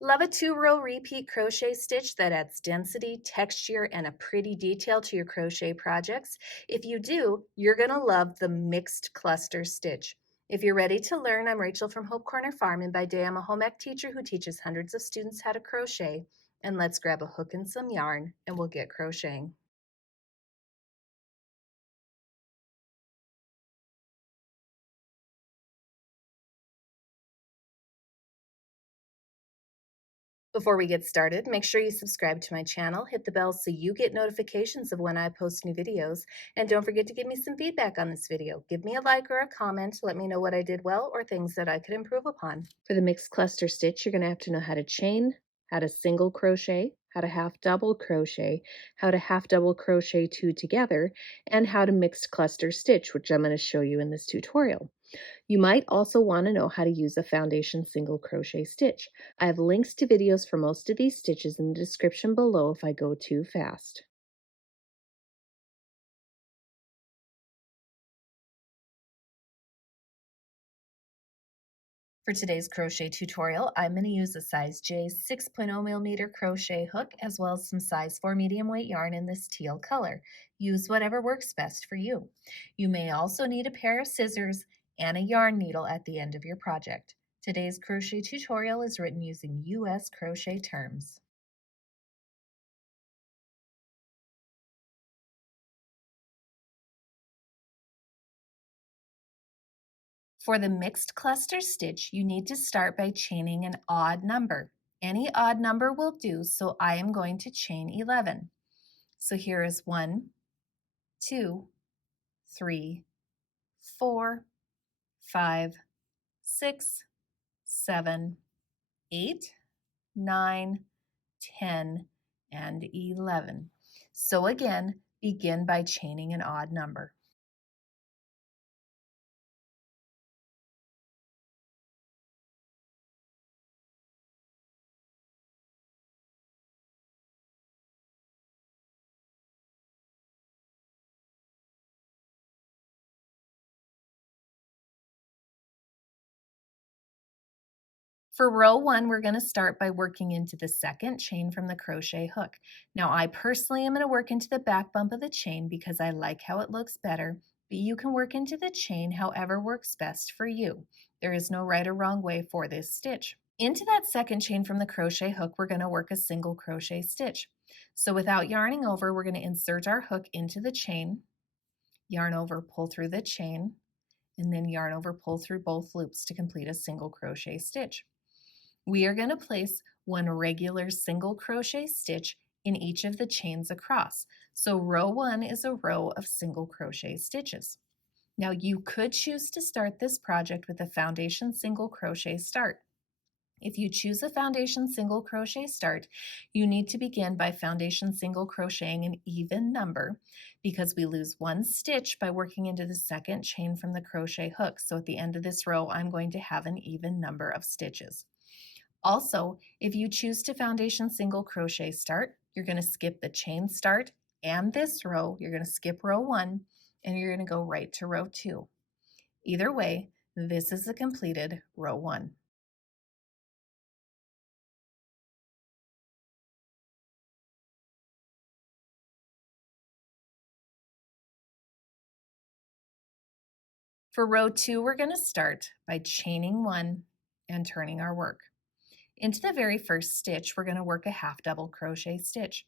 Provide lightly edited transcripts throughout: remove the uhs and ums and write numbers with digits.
Love a 2-row repeat crochet stitch that adds density, texture, and a pretty detail to your crochet projects? If you do, you're going to love the mixed cluster stitch. If you're ready to learn, I'm Rachel from Hope Corner Farm, and by day I'm a home ec teacher who teaches hundreds of students how to crochet. And let's grab a hook and some yarn, and we'll get crocheting. Before we get started, make sure you subscribe to my channel, hit the bell so you get notifications of when I post new videos, and don't forget to give me some feedback on this video. Give me a like or a comment, let me know what I did well or things that I could improve upon. For the mixed cluster stitch, you're going to have to know how to chain, how to single crochet, how to half double crochet, how to half double crochet two together, and how to mixed cluster stitch, which I'm going to show you in this tutorial. You might also want to know how to use a foundation single crochet stitch. I have links to videos for most of these stitches in the description below if I go too fast. For today's crochet tutorial, I'm going to use a size J 6.0 millimeter crochet hook as well as some size 4 medium weight yarn in this teal color. Use whatever works best for you. You may also need a pair of scissors and a yarn needle at the end of your project. Today's crochet tutorial is written using US crochet terms. For the mixed cluster stitch, you need to start by chaining an odd number. Any odd number will do, so I am going to chain 11. So here is 1, 2, 3, 4, 5, 6, 7, 8, 9, 10, and 11. So again, begin by chaining an odd number. For row 1, we're going to start by working into the second chain from the crochet hook. Now, I personally am going to work into the back bump of the chain because I like how it looks better, but you can work into the chain however works best for you. There is no right or wrong way for this stitch. Into that second chain from the crochet hook, we're going to work a single crochet stitch. So without yarning over, we're going to insert our hook into the chain, yarn over, pull through the chain, and then yarn over, pull through both loops to complete a single crochet stitch. We are going to place one regular single crochet stitch in each of the chains across. So row 1 is a row of single crochet stitches. Now you could choose to start this project with a foundation single crochet start. If you choose a foundation single crochet start, you need to begin by foundation single crocheting an even number because we lose one stitch by working into the second chain from the crochet hook. So at the end of this row, I'm going to have an even number of stitches. Also, if you choose to foundation single crochet start, you're going to skip the chain start and this row. You're going to skip row 1 and you're going to go right to row 2. Either way, this is a completed row 1. For row 2, we're going to start by chaining 1 and turning our work. Into the very first stitch, we're going to work a half double crochet stitch.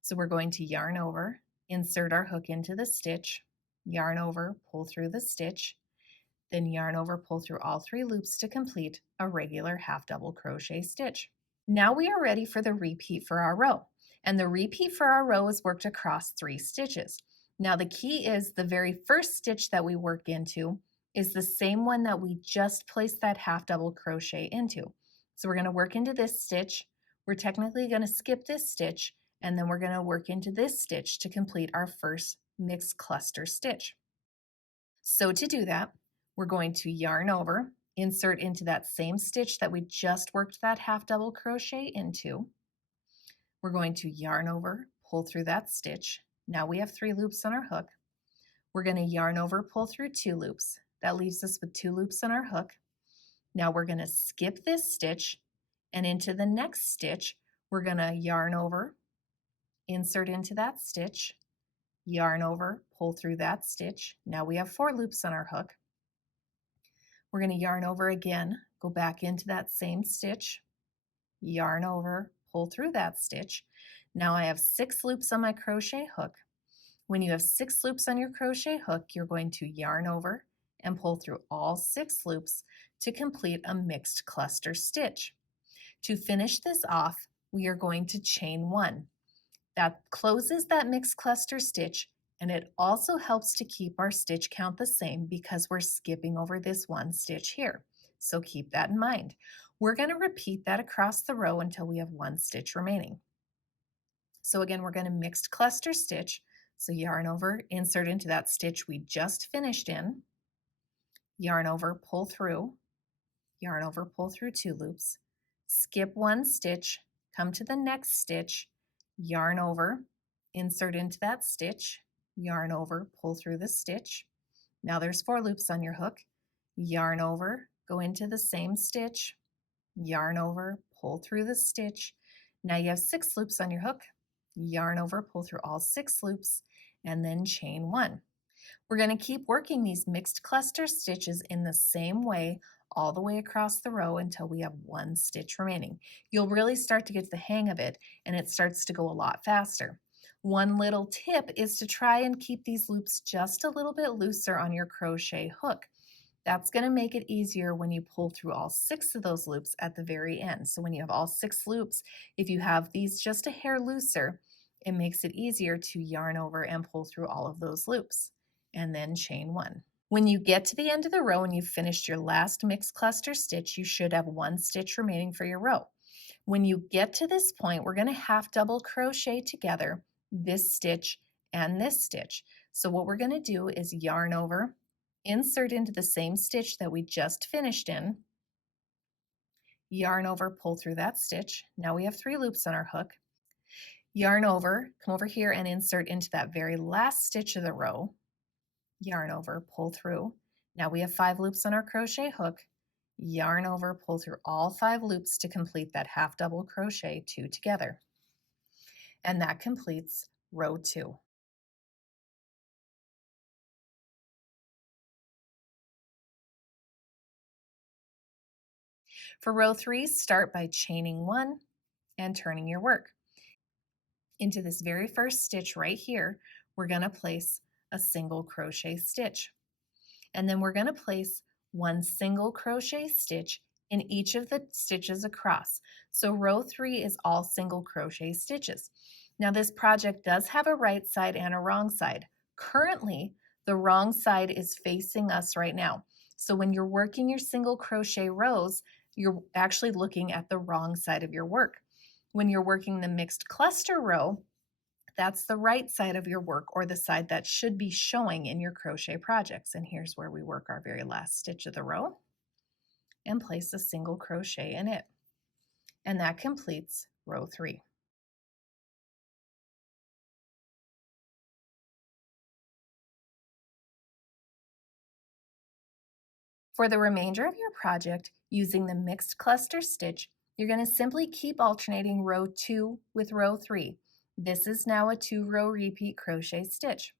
So we're going to yarn over, insert our hook into the stitch, yarn over, pull through the stitch, then yarn over, pull through all 3 loops to complete a regular half double crochet stitch. Now we are ready for the repeat for our row. And the repeat for our row is worked across 3 stitches. Now the key is the very first stitch that we work into is the same one that we just placed that half double crochet into. So we're going to work into this stitch. We're technically going to skip this stitch, and then we're going to work into this stitch to complete our first mixed cluster stitch. So to do that, we're going to yarn over, insert into that same stitch that we just worked that half double crochet into. We're going to yarn over, pull through that stitch. Now we have 3 loops on our hook. We're going to yarn over, pull through 2 loops. That leaves us with 2 loops on our hook. Now we're going to skip this stitch, And into the next stitch, we're going to yarn over, insert into that stitch, yarn over, pull through that stitch. Now we have 4 loops on our hook. We're going to yarn over again, go back into that same stitch, yarn over, pull through that stitch. Now I have 6 loops on my crochet hook. When you have 6 loops on your crochet hook, you're going to yarn over and pull through all 6 loops to complete a mixed cluster stitch. To finish this off, we are going to chain 1. That closes that mixed cluster stitch, and it also helps to keep our stitch count the same because we're skipping over this 1 stitch here. So keep that in mind. We're going to repeat that across the row until we have 1 stitch remaining. So again, we're going to mixed cluster stitch. So yarn over, insert into that stitch we just finished in, yarn over, pull through, yarn over, pull through 2 loops, skip 1 stitch, come to the next stitch, yarn over, insert into that stitch, yarn over, pull through the stitch. Now there's 4 loops on your hook, yarn over, go into the same stitch, yarn over, pull through the stitch. Now you have 6 loops on your hook, yarn over, pull through all 6 loops, and then chain 1. We're going to keep working these mixed cluster stitches in the same way all the way across the row until we have 1 stitch remaining. You'll really start to get the hang of it, and it starts to go a lot faster. One little tip is to try and keep these loops just a little bit looser on your crochet hook. That's going to make it easier when you pull through all 6 of those loops at the very end. So when you have all 6 loops, if you have these just a hair looser, it makes it easier to yarn over and pull through all of those loops, and then chain 1. When you get to the end of the row and you've finished your last mixed cluster stitch, you should have 1 stitch remaining for your row. When you get to this point, we're going to half double crochet together this stitch and this stitch. So what we're going to do is yarn over, insert into the same stitch that we just finished in, yarn over, pull through that stitch. Now we have 3 loops on our hook. Yarn over, come over here and insert into that very last stitch of the row, yarn over, pull through. Now we have 5 loops on our crochet hook, yarn over, pull through all 5 loops to complete that half double crochet 2 together. And that completes row 2. For row 3, start by chaining 1 and turning your work. Into this very first stitch right here, we're going to place a single crochet stitch. And then we're going to place 1 single crochet stitch in each of the stitches across. So row 3 is all single crochet stitches. Now this project does have a right side and a wrong side. Currently, the wrong side is facing us right now. So when you're working your single crochet rows, you're actually looking at the wrong side of your work. When you're working the mixed cluster row, that's the right side of your work, or the side that should be showing in your crochet projects. And here's where we work our very last stitch of the row and place a single crochet in it. And that completes row 3. For the remainder of your project, using the mixed cluster stitch, you're going to simply keep alternating row 2 with row 3. This is now a 2-row repeat crochet stitch.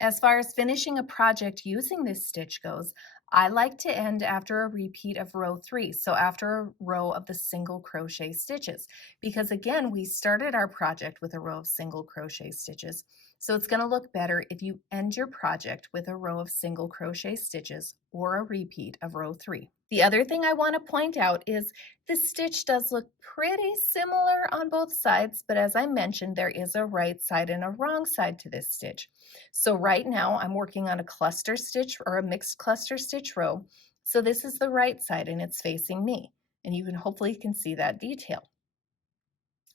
As far as finishing a project using this stitch goes, I like to end after a repeat of row 3, so after a row of the single crochet stitches, because again, we started our project with a row of single crochet stitches, so it's going to look better if you end your project with a row of single crochet stitches or a repeat of row 3. The other thing I want to point out is this stitch does look pretty similar on both sides, but as I mentioned, there is a right side and a wrong side to this stitch. So right now I'm working on a cluster stitch or a mixed cluster stitch row. So this is the right side and it's facing me. And you can hopefully see that detail.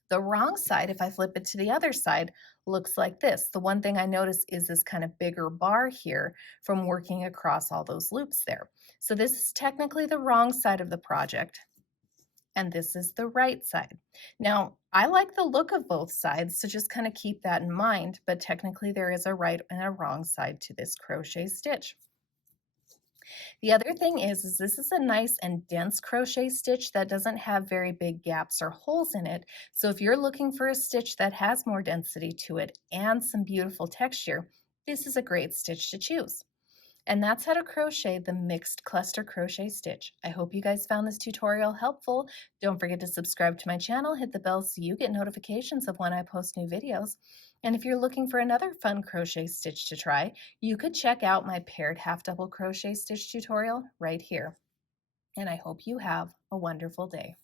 The wrong side, if I flip it to the other side, looks like this. The one thing I notice is this kind of bigger bar here from working across all those loops there. So this is technically the wrong side of the project. and this is the right side. Now, I like the look of both sides, so just kind of keep that in mind, but technically there is a right and a wrong side to this crochet stitch. The other thing is this is a nice and dense crochet stitch that doesn't have very big gaps or holes in it. So if you're looking for a stitch that has more density to it and some beautiful texture, this is a great stitch to choose. And that's how to crochet the mixed cluster crochet stitch. I hope you guys found this tutorial helpful. Don't forget to subscribe to my channel, hit the bell so you get notifications of when I post new videos. And if you're looking for another fun crochet stitch to try, you could check out my paired half double crochet stitch tutorial right here. And I hope you have a wonderful day.